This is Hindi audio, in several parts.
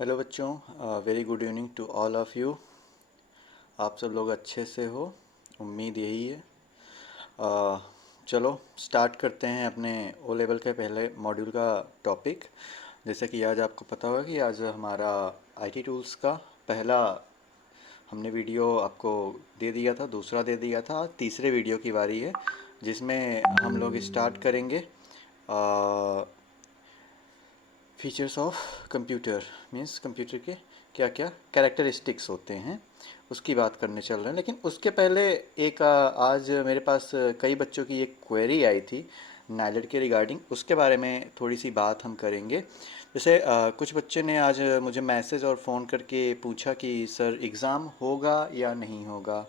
हेलो बच्चों, very good evening to all of you. आप सब लोग अच्छे से हो, उम्मीद यही है। चलो स्टार्ट करते हैं अपने ओ लेवल के पहले मॉड्यूल का टॉपिक। जैसे कि आज आपको पता होगा कि आज हमारा आईटी टूल्स का पहला हमने वीडियो आपको दे दिया था, दूसरा दे दिया था, आज तीसरे वीडियो की बारी है जिसमें हम लोग स्टार्ट करेंगे features of computer. Means computer के क्या क्या कैरेक्टरिस्टिक्स होते हैं उसकी बात करने चल रहे हैं। लेकिन उसके पहले एक आज मेरे पास कई बच्चों की एक क्वेरी आई थी नाइलेट के रिगार्डिंग, उसके बारे में थोड़ी सी बात हम करेंगे। जैसे कुछ बच्चे ने आज मुझे मैसेज और फ़ोन करके पूछा कि सर एग्ज़ाम होगा या नहीं होगा।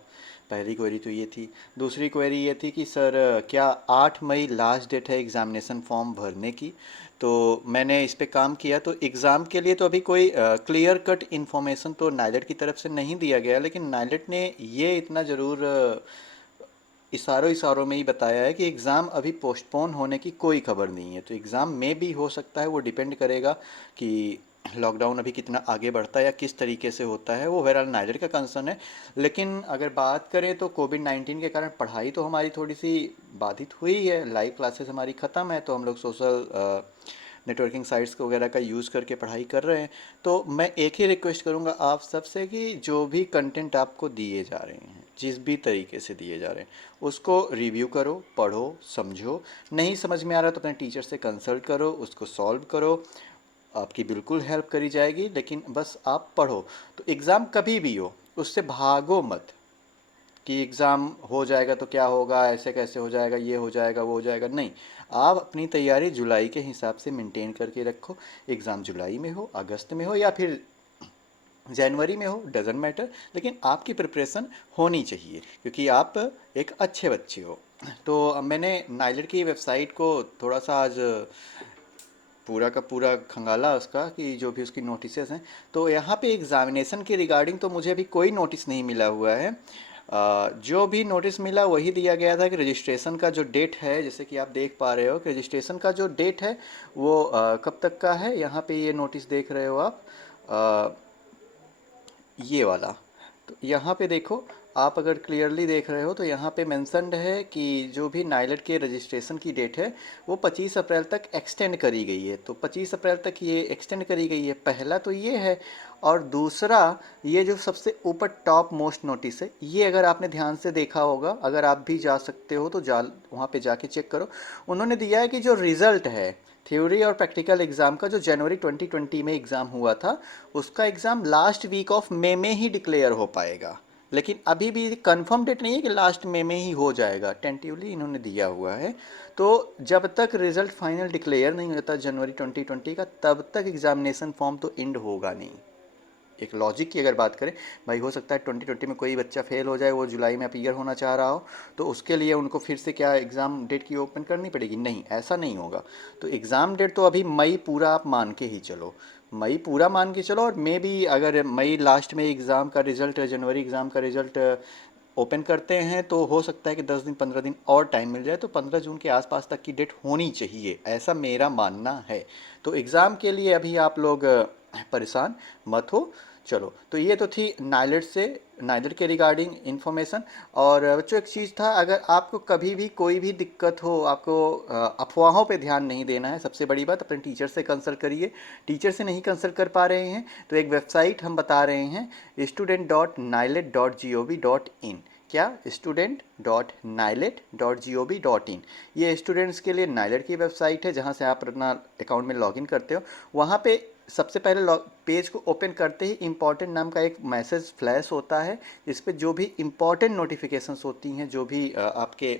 पहली क्वेरी तो ये थी। दूसरी क्वेरी ये थी कि सर क्या 8 मई लास्ट डेट है एग्ज़ामिनेशन फॉर्म भरने की। तो मैंने इस पे काम किया, तो एग्ज़ाम के लिए तो अभी कोई क्लियर कट इन्फॉर्मेशन तो नाइलेट की तरफ से नहीं दिया गया, लेकिन नाइलेट ने ये इतना ज़रूर इशारों इशारों में ही बताया है कि एग्ज़ाम अभी पोस्टपोन होने की कोई खबर नहीं है। तो एग्ज़ाम में भी हो सकता है, वो डिपेंड करेगा कि लॉकडाउन अभी कितना आगे बढ़ता है या किस तरीके से होता है, वो ओवरऑल नाइजर का कंसर्न है। लेकिन अगर बात करें तो कोविड-19 के कारण पढ़ाई तो हमारी थोड़ी सी बाधित हुई है। लाइव क्लासेस हमारी ख़त्म है, तो हम लोग सोशल नेटवर्किंग साइट्स वगैरह का यूज़ करके पढ़ाई कर रहे हैं। तो मैं एक ही रिक्वेस्ट करूँगा आप सबसे कि जो भी कंटेंट आपको दिए जा रहे हैं, जिस भी तरीके से दिए जा रहे हैं, उसको रिव्यू करो, पढ़ो, समझो। नहीं समझ में आ रहा तो अपने टीचर से कंसल्ट करो, उसको सॉल्व करो। आपकी बिल्कुल हेल्प करी जाएगी, लेकिन बस आप पढ़ो। तो एग्ज़ाम कभी भी हो, उससे भागो मत कि एग्ज़ाम हो जाएगा तो क्या होगा, ऐसे कैसे हो जाएगा, ये हो जाएगा, वो हो जाएगा। नहीं, आप अपनी तैयारी जुलाई के हिसाब से मेंटेन करके रखो। एग्ज़ाम जुलाई में हो, अगस्त में हो या फिर जनवरी में हो, डजेंट मैटर, लेकिन आपकी प्रिपरेशन होनी चाहिए क्योंकि आप एक अच्छे बच्चे हो। तो मैंने नाइलर की वेबसाइट को थोड़ा सा आज पूरा का पूरा खंगाला उसका कि जो भी उसकी नोटिसेस हैं। तो यहाँ पे एग्जामिनेशन के रिगार्डिंग तो मुझे अभी कोई नोटिस नहीं मिला हुआ है। जो भी नोटिस मिला वही दिया गया था कि रजिस्ट्रेशन का जो डेट है, जैसे कि आप देख पा रहे हो कि रजिस्ट्रेशन का जो डेट है वो कब तक का है। यहाँ पे ये नोटिस देख रहे हो आप, ये वाला। तो यहाँ पे देखो, आप अगर क्लियरली देख रहे हो तो यहाँ पे मेंशन्ड है कि जो भी नाइलेट के रजिस्ट्रेशन की डेट है वो 25 अप्रैल तक एक्सटेंड करी गई है। तो 25 अप्रैल तक ये एक्सटेंड करी गई है, पहला तो ये है। और दूसरा, ये जो सबसे ऊपर टॉप मोस्ट नोटिस है, ये अगर आपने ध्यान से देखा होगा, अगर आप भी जा सकते हो तो जा वहाँ पे जाके चेक करो। उन्होंने दिया है कि जो रिज़ल्ट है थ्योरी और प्रैक्टिकल एग्ज़ाम का, जो जनवरी 2020 में एग्ज़ाम हुआ था, उसका exam last week of May में ही डिक्लेयर हो पाएगा। लेकिन अभी भी कंफर्म डेट नहीं है कि लास्ट मई में ही हो जाएगा, टेंटिवली इन्होंने दिया हुआ है। तो जब तक रिज़ल्ट फाइनल डिक्लेयर नहीं होता जनवरी 2020 का, तब तक एग्ज़ामिनेशन फॉर्म तो एंड होगा नहीं। एक लॉजिक की अगर बात करें, भाई हो सकता है 2020 में कोई बच्चा फेल हो जाए, वो जुलाई में अपीयर होना चाह रहा हो, तो उसके लिए उनको फिर से क्या एग्ज़ाम डेट की ओपन करनी पड़ेगी? नहीं, ऐसा नहीं होगा। तो एग्ज़ाम डेट तो अभी मई पूरा आप मान के ही चलो, मई पूरा मान के चलो। और मे भी अगर मई लास्ट में एग्ज़ाम का रिज़ल्ट, जनवरी एग्ज़ाम का रिज़ल्ट ओपन करते हैं तो हो सकता है कि 10 दिन 15 दिन और टाइम मिल जाए, तो 15 जून के आसपास तक की डेट होनी चाहिए, ऐसा मेरा मानना है। तो एग्ज़ाम के लिए अभी आप लोग परेशान मत हो। चलो, तो ये तो थी नाइलेट से, नाइलेट के रिगार्डिंग इन्फॉर्मेशन। और बच्चों एक चीज़ था, अगर आपको कभी भी कोई भी दिक्कत हो, आपको अफवाहों पे ध्यान नहीं देना है। सबसे बड़ी बात, अपने टीचर से कंसल्ट करिए। टीचर से नहीं कंसल्ट कर पा रहे हैं तो एक वेबसाइट हम बता रहे हैं, student.nilet.gov.in। क्या? student.nilet.gov.in। ये स्टूडेंट्स के लिए नाइलेट की वेबसाइट है, जहाँ से आप अपना अकाउंट में लॉगिन करते हो। वहाँ पे सबसे पहले पेज को ओपन करते ही इम्पॉर्टेंट नाम का एक मैसेज फ्लैश होता है, जिस पे जो भी इम्पॉर्टेंट नोटिफिकेशंस होती हैं, जो भी आपके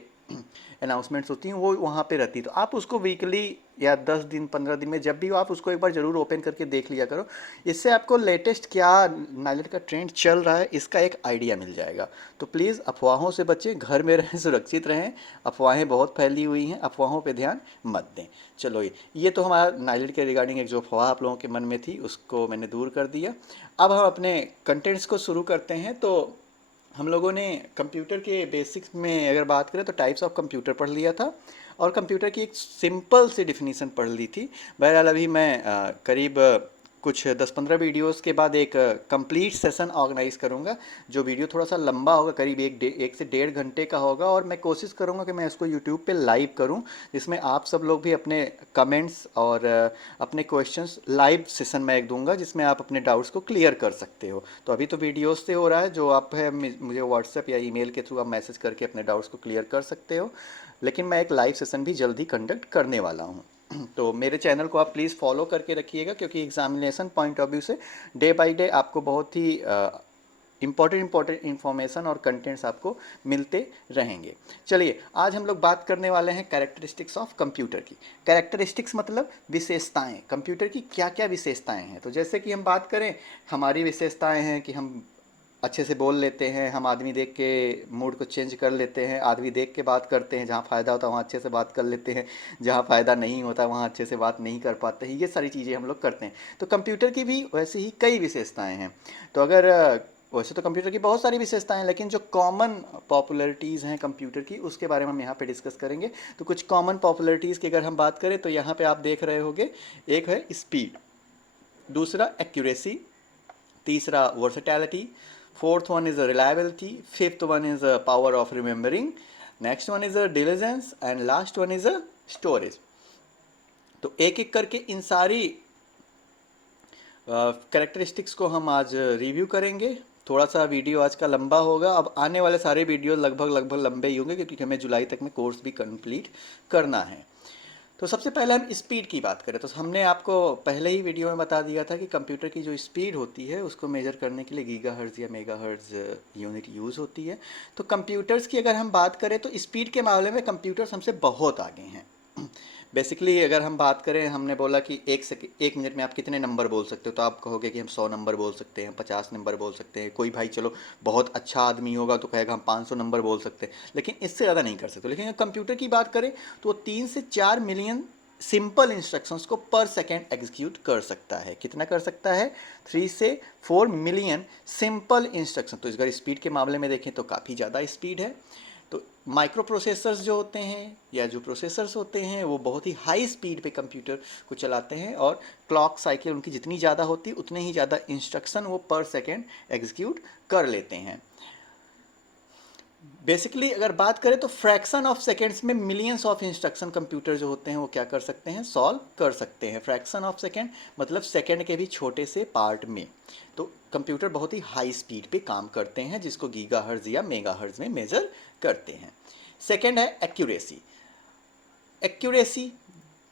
अनाउंसमेंट्स होती हैं, वो वहाँ पे रहती है। तो आप उसको वीकली या 10 दिन 15 दिन में जब भी हो, आप उसको एक बार ज़रूर ओपन करके देख लिया करो। इससे आपको लेटेस्ट क्या नाइलेट का ट्रेंड चल रहा है इसका एक आइडिया मिल जाएगा। तो प्लीज़ अफवाहों से बचें, घर में रहें, सुरक्षित रहें। अफवाहें बहुत फैली हुई हैं, अफवाहों पे ध्यान मत दें। चलो, ये तो हमारा नाइलेट के रिगार्डिंग एक जो अफवाह आप लोगों के मन में थी उसको मैंने दूर कर दिया। अब हम अपने कंटेंट्स को शुरू करते हैं। तो हम लोगों ने कंप्यूटर के बेसिक्स में अगर बात करें तो टाइप्स ऑफ कंप्यूटर पढ़ लिया था और कंप्यूटर की एक सिंपल सी डिफिनीसन पढ़ ली थी। बहरहाल अभी मैं करीब कुछ 10-15 वीडियोस के बाद एक कंप्लीट सेशन ऑर्गेनाइज करूँगा, जो वीडियो थोड़ा सा लंबा होगा, करीब 1 से 1.5 घंटे का होगा, और मैं कोशिश करूँगा कि मैं इसको यूट्यूब पे लाइव करूँ, जिसमें आप सब लोग भी अपने कमेंट्स और अपने क्वेश्चंस लाइव सेशन में एक दूंगा, जिसमें आप अपने डाउट्स को क्लियर कर सकते हो। तो अभी तो वीडियोस से हो रहा है, जो आप है मुझे व्हाट्सएप या ईमेल के थ्रू आप मैसेज करके अपने डाउट्स को क्लियर कर सकते हो, लेकिन मैं एक लाइव सेशन भी जल्दी कंडक्ट करने वाला हूँ। तो मेरे चैनल को आप प्लीज़ फॉलो करके रखिएगा, क्योंकि एग्जामिनेशन पॉइंट ऑफ व्यू से डे बाय डे आपको बहुत ही इम्पोर्टेंट इन्फॉर्मेशन और कंटेंट्स आपको मिलते रहेंगे। चलिए, आज हम लोग बात करने वाले हैं कैरेक्टरिस्टिक्स ऑफ कंप्यूटर की। कैरेक्टरिस्टिक्स मतलब विशेषताएं, कंप्यूटर की क्या क्या विशेषताएं हैं। तो जैसे कि हम बात करें, हमारी विशेषताएं हैं कि हम अच्छे से बोल लेते हैं, हम आदमी देख के मूड को चेंज कर लेते हैं, आदमी देख के बात करते हैं, जहाँ फ़ायदा होता है वहाँ अच्छे से बात कर लेते हैं, जहाँ फ़ायदा नहीं होता वहाँ अच्छे से बात नहीं कर पाते हैं, ये सारी चीज़ें हम लोग करते हैं। तो कंप्यूटर की भी वैसे ही कई विशेषताएं हैं। तो अगर वैसे तो कंप्यूटर की बहुत सारी विशेषताएं हैं, लेकिन जो कॉमन पॉपुलरिटीज़ हैं कंप्यूटर की, उसके बारे में हम यहाँ पे डिस्कस करेंगे। तो कुछ कॉमन पॉपुलरिटीज़ की अगर हम बात करें, तो यहाँ पे आप देख रहे होंगे, एक है स्पीड, दूसरा एक्यूरेसी, तीसरा versatility, fourth one is a reliability, fifth one is a power of remembering, next one is a diligence, and last one is a storage। तो एक एक करके इन सारी कैरेक्टरिस्टिक्स को हम आज रिव्यू करेंगे। थोड़ा सा वीडियो आज का लंबा होगा, अब आने वाले सारे वीडियो लगभग लंबे ही होंगे, क्योंकि हमें जुलाई तक में कोर्स भी कंप्लीट करना है। तो सबसे पहले हम स्पीड की बात करें, तो हमने आपको पहले ही वीडियो में बता दिया था कि कंप्यूटर की जो स्पीड होती है उसको मेजर करने के लिए गीगाहर्ट्ज़ या मेगाहर्ट्ज़ यूनिट यूज़ होती है। तो कंप्यूटर्स की अगर हम बात करें, तो स्पीड के मामले में कंप्यूटर्स हमसे बहुत आगे हैं। बेसिकली अगर हम बात करें, हमने बोला कि 1 मिनट में आप कितने नंबर बोल सकते हो, तो आप कहोगे कि हम 100 नंबर बोल सकते हैं, 50 नंबर बोल सकते हैं। कोई भाई चलो बहुत अच्छा आदमी होगा तो कहेगा हम 500 नंबर बोल सकते हैं, लेकिन इससे ज़्यादा नहीं कर सकते। लेकिन अगर कंप्यूटर की बात करें, तो 3 से 4 मिलियन सिंपल इंस्ट्रक्शंस को पर सेकेंड एग्जीक्यूट कर सकता है। कितना कर सकता है? 3 से 4 मिलियन सिंपल इंस्ट्रक्शन। तो अगर स्पीड के मामले में देखें तो काफ़ी ज़्यादा स्पीड है। तो माइक्रो प्रोसेसर्स जो होते हैं या जो प्रोसेसर्स होते हैं, वो बहुत ही हाई स्पीड पे कंप्यूटर को चलाते हैं, और क्लॉक साइकिल उनकी जितनी ज़्यादा होती उतने ही ज़्यादा इंस्ट्रक्शन वो पर सेकेंड एग्जीक्यूट कर लेते हैं। बेसिकली अगर बात करें तो फ्रैक्शन ऑफ सेकेंड्स में मिलियंस ऑफ इंस्ट्रक्शन कंप्यूटर जो होते हैं वो क्या कर सकते हैं? सॉल्व कर सकते हैं। फ्रैक्शन ऑफ सेकेंड मतलब सेकेंड के भी छोटे से पार्ट में। तो कंप्यूटर बहुत ही हाई स्पीड पे काम करते हैं, जिसको गीगाहर्ट्ज़ या मेगाहर्ट्ज़ में मेजर करते हैं। सेकेंड है एक्यूरेसी। एक्यूरेसी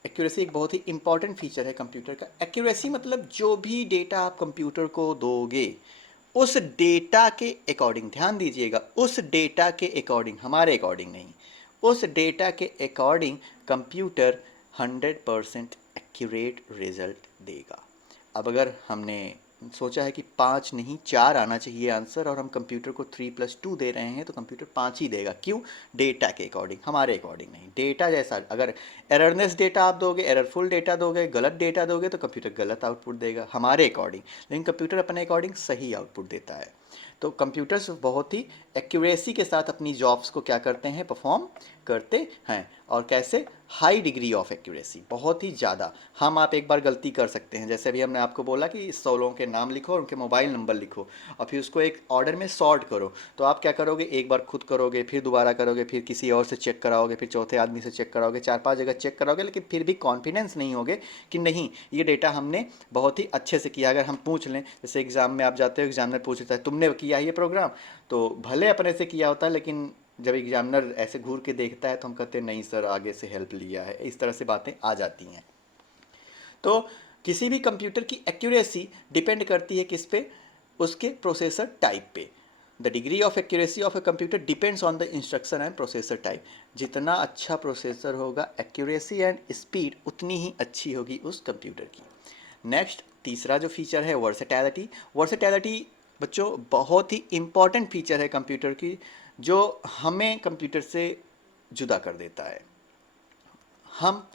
एक्यूरेसी एक बहुत ही इंपॉर्टेंट फीचर है कंप्यूटर का। एक्यूरेसी मतलब जो भी डेटा आप कंप्यूटर को दोगे, उस डेटा के अकॉर्डिंग, ध्यान दीजिएगा, उस डेटा के अकॉर्डिंग, हमारे अकॉर्डिंग नहीं, उस डेटा के अकॉर्डिंग कंप्यूटर 100% एक्यूरेट रिजल्ट देगा। अब अगर हमने सोचा है कि 5 नहीं 4 आना चाहिए आंसर, और हम कंप्यूटर को 3+2 दे रहे हैं, तो कंप्यूटर 5 ही देगा। क्यों? डेटा के अकॉर्डिंग, हमारे अकॉर्डिंग नहीं। डेटा जैसा, अगर एररनेस डेटा आप दोगे, एररफुल डेटा दोगे, गलत डेटा दोगे, तो कंप्यूटर गलत आउटपुट देगा हमारे अकॉर्डिंग। लेकिन कंप्यूटर अपने अकॉर्डिंग सही आउटपुट देता है। तो कंप्यूटर्स बहुत ही एक्यूरेसी के साथ अपनी जॉब्स को क्या करते हैं? परफॉर्म करते हैं। और कैसे? हाई डिग्री ऑफ एक्यूरेसी, बहुत ही ज़्यादा। हम आप एक बार गलती कर सकते हैं, जैसे अभी हमने आपको बोला कि 100 लोगों के नाम लिखो और उनके मोबाइल नंबर लिखो, और फिर उसको एक ऑर्डर में सॉर्ट करो। तो आप क्या करोगे? एक बार खुद करोगे, फिर दोबारा करोगे, फिर किसी और से चेक कराओगे, फिर चौथे आदमी से चेक कराओगे, 4-5 जगह चेक कराओगे, लेकिन फिर भी कॉन्फिडेंस नहीं होगे कि नहीं, ये डेटा हमने बहुत ही अच्छे से किया। अगर हम पूछ लें, जैसे एग्ज़ाम में आप जाते हो, एग्जामिनर पूछ लेता है तुमने किया है ये प्रोग्राम, तो भले अपने से किया होता है, लेकिन जब एग्जामिनर ऐसे घूर के देखता है तो हम कहते हैं नहीं सर, आगे से हेल्प लिया है। इस तरह से बातें आ जाती हैं। तो किसी भी कंप्यूटर की एक्यूरेसी डिपेंड करती है किस पे? उसके प्रोसेसर टाइप पे। The degree of accuracy of a computer depends on the instruction and processor type. जितना अच्छा प्रोसेसर होगा, एक्यूरेसी एंड स्पीड उतनी ही अच्छी होगी उस कंप्यूटर की। नेक्स्ट, तीसरा जो फीचर है, वर्सेटैलिटी। वर्सेटैलिटी बच्चों बहुत ही इम्पॉर्टेंट फीचर है कंप्यूटर की, जो हमें कंप्यूटर से जुदा कर देता है। हम,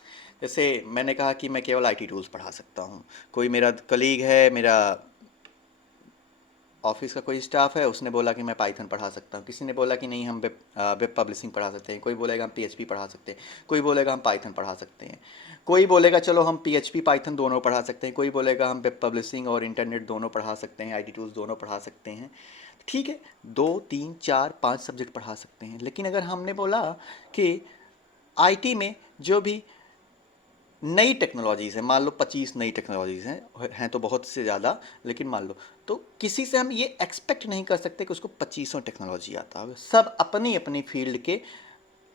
जैसे मैंने कहा कि मैं केवल आईटी टूल्स पढ़ा सकता हूँ, कोई मेरा कलीग है, मेरा ऑफिस का कोई स्टाफ है, उसने बोला कि मैं पाइथन पढ़ा सकता हूँ, किसी ने बोला कि नहीं हम वेब पब्लिशिंग पढ़ा सकते हैं, कोई बोलेगा हम पीएचपी पढ़ा सकते हैं, कोई बोलेगा हम पाइथन पढ़ा सकते हैं, कोई बोलेगा चलो हम पीएचपी पाइथन दोनों पढ़ा सकते हैं, कोई बोलेगा हम वेब पब्लिशिंग और इंटरनेट दोनों पढ़ा सकते हैं, आईटी टूल्स दोनों पढ़ा सकते हैं। ठीक है, 2 3 4 5 सब्जेक्ट पढ़ा सकते हैं। लेकिन अगर हमने बोला कि आईटी में जो भी नई टेक्नोलॉजीज़ हैं, मान लो 25 नई टेक्नोलॉजीज़ हैं तो बहुत से ज़्यादा, लेकिन मान लो, तो किसी से हम ये एक्सपेक्ट नहीं कर सकते कि उसको 25 टेक्नोलॉजी आता हो। सब अपनी अपनी फील्ड के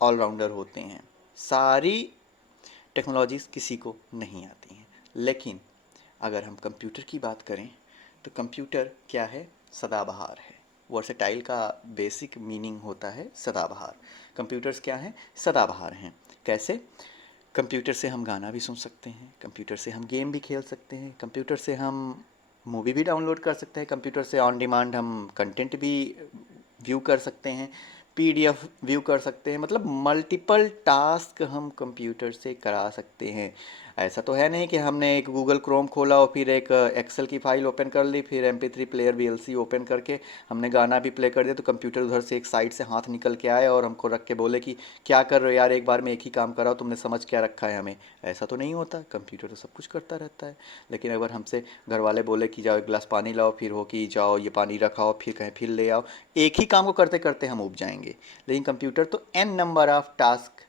ऑलराउंडर होते हैं, सारी टेक्नोलॉजीज़ किसी को नहीं आती हैं। लेकिन अगर हम कंप्यूटर की बात करें तो कंप्यूटर क्या है? सदाबहार है। वर्सेटाइल का बेसिक मीनिंग होता है सदाबहार। कंप्यूटर्स क्या हैं? सदाबहार हैं। कैसे? कंप्यूटर से हम गाना भी सुन सकते हैं, कंप्यूटर से हम गेम भी खेल सकते हैं, कंप्यूटर से हम मूवी भी डाउनलोड कर सकते हैं, कंप्यूटर से ऑन डिमांड हम कंटेंट भी व्यू कर सकते हैं, पीडीएफ व्यू कर सकते हैं। मतलब मल्टीपल टास्क हम कंप्यूटर से करा सकते हैं। ऐसा तो है नहीं कि हमने एक गूगल क्रोम खोला और फिर एक एक्सेल की फाइल ओपन कर ली, फिर MP3 प्लेयर VLC ओपन करके हमने गाना भी प्ले कर दिया, तो कंप्यूटर उधर से एक साइड से हाथ निकल के आए और हमको रख के बोले कि क्या कर रहे हो यार, एक बार में एक ही काम कराओ, तुमने समझ क्या रखा है हमें। ऐसा तो नहीं होता, कंप्यूटर तो सब कुछ करता रहता है। लेकिन अगर हमसे घर वाले बोले कि जाओ एक गिलास पानी लाओ, फिर हो कि जाओ ये पानी रखाओ, फिर कहें फिर ले आओ, एक ही काम को करते करते हम उब जाएंगे। लेकिन कंप्यूटर तो n number of task,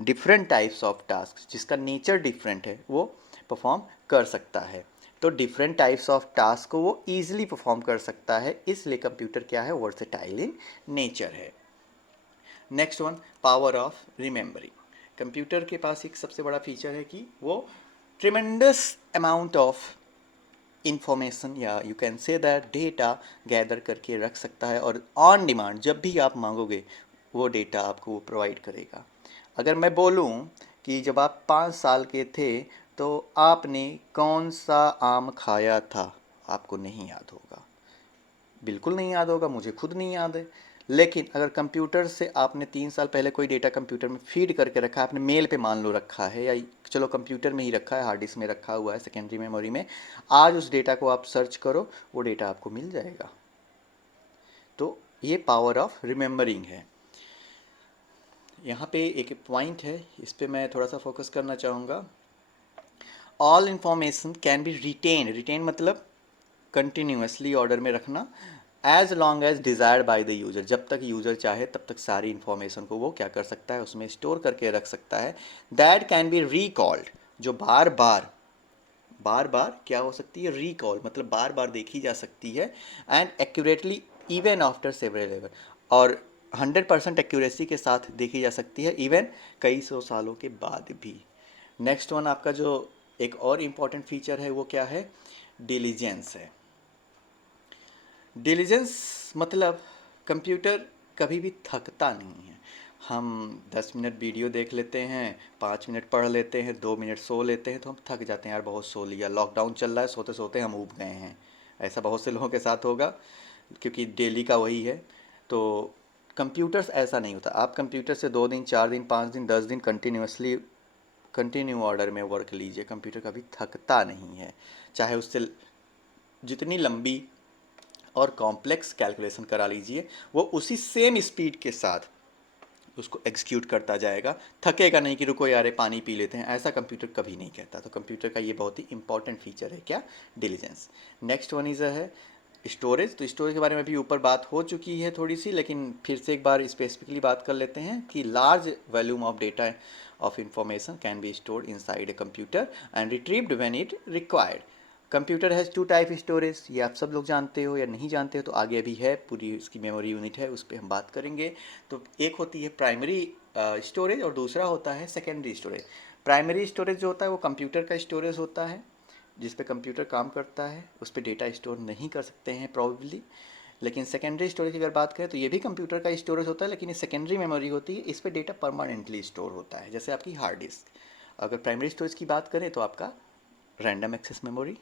different types of task जिसका नेचर डिफरेंट है वो परफॉर्म कर सकता है। तो डिफरेंट टाइप्स ऑफ टास्क को वो ईजिली परफॉर्म कर सकता है, इसलिए कंप्यूटर क्या है? वर्सेटाइल इन नेचर है। Next one, power of remembering. Computer के पास एक सबसे बड़ा फीचर है कि वो ट्रिमेंडस अमाउंट ऑफ इंफॉर्मेशन या you can say that data gather करके रख सकता है, और ऑन डिमांड जब भी आप मांगोगे वो डेटा आपको वो प्रोवाइड करेगा। अगर मैं बोलूं कि जब आप 5 साल के थे तो आपने कौन सा आम खाया था, आपको नहीं याद होगा, बिल्कुल नहीं याद होगा, मुझे खुद नहीं याद है। लेकिन अगर कंप्यूटर से आपने 3 साल पहले कोई डेटा कंप्यूटर में फीड करके रखा है, आपने मेल पे मान लो रखा है, या चलो कंप्यूटर में ही रखा है, हार्ड डिस्क में रखा हुआ है, सेकेंडरी मेमोरी में, आज उस डेटा को आप सर्च करो, वो डेटा आपको मिल जाएगा। तो ये पावर ऑफ रिमेंबरिंग है। यहाँ पे एक पॉइंट है, इस पर मैं थोड़ा सा फोकस करना चाहूँगा। All information can be written, written मतलब कंटिन्यूसली ऑर्डर में रखना, as long as desired by the user, जब तक यूज़र चाहे तब तक सारी इन्फॉर्मेशन को वो क्या कर सकता है? उसमें स्टोर करके रख सकता है। दैट कैन बी रिकॉल्ड, जो बार बार क्या हो सकती है? रिकॉल मतलब बार बार देखी जा सकती है। And accurately even after several year, और 100% एक्यूरेसी के साथ देखी जा सकती है इवन कई सौ सालों के बाद भी। नेक्स्ट वन आपका जो एक और इम्पॉर्टेंट फीचर है वो क्या है? डिलीजेंस है। डिलीजेंस मतलब कंप्यूटर कभी भी थकता नहीं है। हम 10 मिनट वीडियो देख लेते हैं, 5 मिनट पढ़ लेते हैं, 2 मिनट सो लेते हैं तो हम थक जाते हैं, यार बहुत सो लिया, लॉकडाउन चल रहा है, सोते सोते हम ऊब गए हैं। ऐसा बहुत से लोगों के साथ होगा क्योंकि डेली का वही है। तो कंप्यूटर्स ऐसा नहीं होता, आप कंप्यूटर से 2 दिन 4 दिन 5 दिन 10 दिन कंटिन्यू ऑर्डर में वर्क लीजिए, कंप्यूटर कभी थकता नहीं है। चाहे उससे जितनी लंबी और कॉम्प्लेक्स कैलकुलेशन करा लीजिए, वो उसी सेम स्पीड के साथ उसको एग्जीक्यूट करता जाएगा, थकेगा नहीं कि रुको यार पानी पी लेते हैं, ऐसा कंप्यूटर कभी नहीं कहता। तो कंप्यूटर का ये बहुत ही इंपॉर्टेंट फीचर है क्या? डिलीजेंस। नेक्स्ट वन इज है स्टोरेज। तो स्टोरेज के बारे में भी ऊपर बात हो चुकी है थोड़ी सी, लेकिन फिर से एक बार स्पेसिफिकली बात कर लेते हैं कि large volume of data of information can be stored inside a computer and retrieved when it required. Computer has 2 type storage, ये आप सब लोग जानते हो, या नहीं जानते हो तो आगे अभी है, पूरी इसकी मेमोरी यूनिट है, उस पर हम बात करेंगे। तो एक होती है प्राइमरी स्टोरेज और दूसरा होता है सेकेंडरी स्टोरेज। प्राइमरी स्टोरेज जो होता है वो कंप्यूटर का स्टोरेज होता है, जिस पे कंप्यूटर काम करता है, उस पर डेटा स्टोर नहीं कर सकते हैं प्रॉबेबली। लेकिन सेकेंडरी स्टोरेज की अगर बात करें तो ये भी कंप्यूटर का स्टोरेज होता है, लेकिन ये सेकेंडरी मेमोरी होती है, इस पर डेटा परमानेंटली स्टोर होता है, जैसे आपकी हार्ड डिस्क। अगर प्राइमरी स्टोरेज की बात करें तो आपका रैंडम एक्सेस मेमोरी।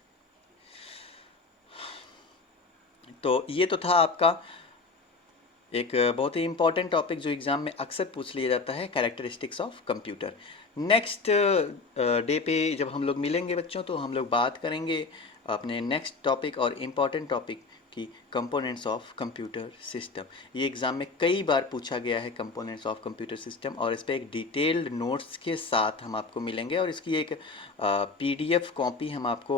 तो ये तो था आपका एक बहुत ही इंपॉर्टेंट टॉपिक जो एग्ज़ाम में अक्सर पूछ लिया जाता है, characteristics of computer. Next day पे जब हम लोग मिलेंगे बच्चों तो हम लोग बात करेंगे अपने नेक्स्ट टॉपिक और इम्पॉर्टेंट टॉपिक कि कंपोनेंट्स ऑफ कंप्यूटर सिस्टम। ये एग्ज़ाम में कई बार पूछा गया है कंपोनेंट्स ऑफ कंप्यूटर सिस्टम, और इस पे एक डिटेल्ड नोट्स के साथ हम आपको मिलेंगे, और इसकी एक पीडीएफ कॉपी हम आपको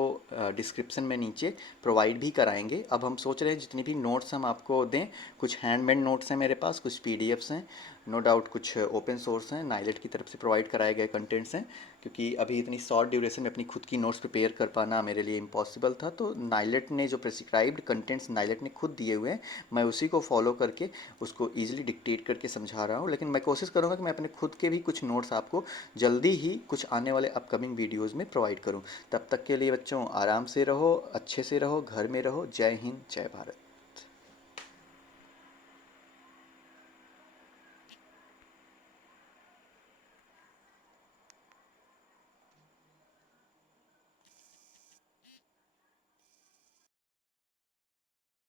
डिस्क्रिप्शन में नीचे प्रोवाइड भी कराएंगे। अब हम सोच रहे हैं जितनी भी नोट्स हम आपको दें, कुछ हैंडमेड नोट्स हैं मेरे पास, कुछ पीडीएफ्स हैं, नो डाउट कुछ ओपन सोर्स हैं, नाइलेट की तरफ से प्रोवाइड कराए गए कंटेंट्स हैं, क्योंकि अभी इतनी शॉर्ट ड्यूरेशन में अपनी खुद की नोट्स प्रिपेयर कर पाना मेरे लिए इम्पॉसिबल था। तो नाइलेट ने जो प्रेस्क्राइब्ड कंटेंट्स नाइलेट ने खुद दिए हुए हैं, मैं उसी को फॉलो करके उसको ईजिली डिक्टेट करके समझा रहा हूँ। लेकिन मैं कोशिश करूँगा कि मैं अपने खुद के भी कुछ नोट्स आपको जल्दी ही कुछ आने वाले अपकमिंग वीडियोज़ में प्रोवाइड करूँ। तब तक के लिए बच्चों आराम से रहो, अच्छे से रहो, घर में रहो। जय हिंद, जय भारत।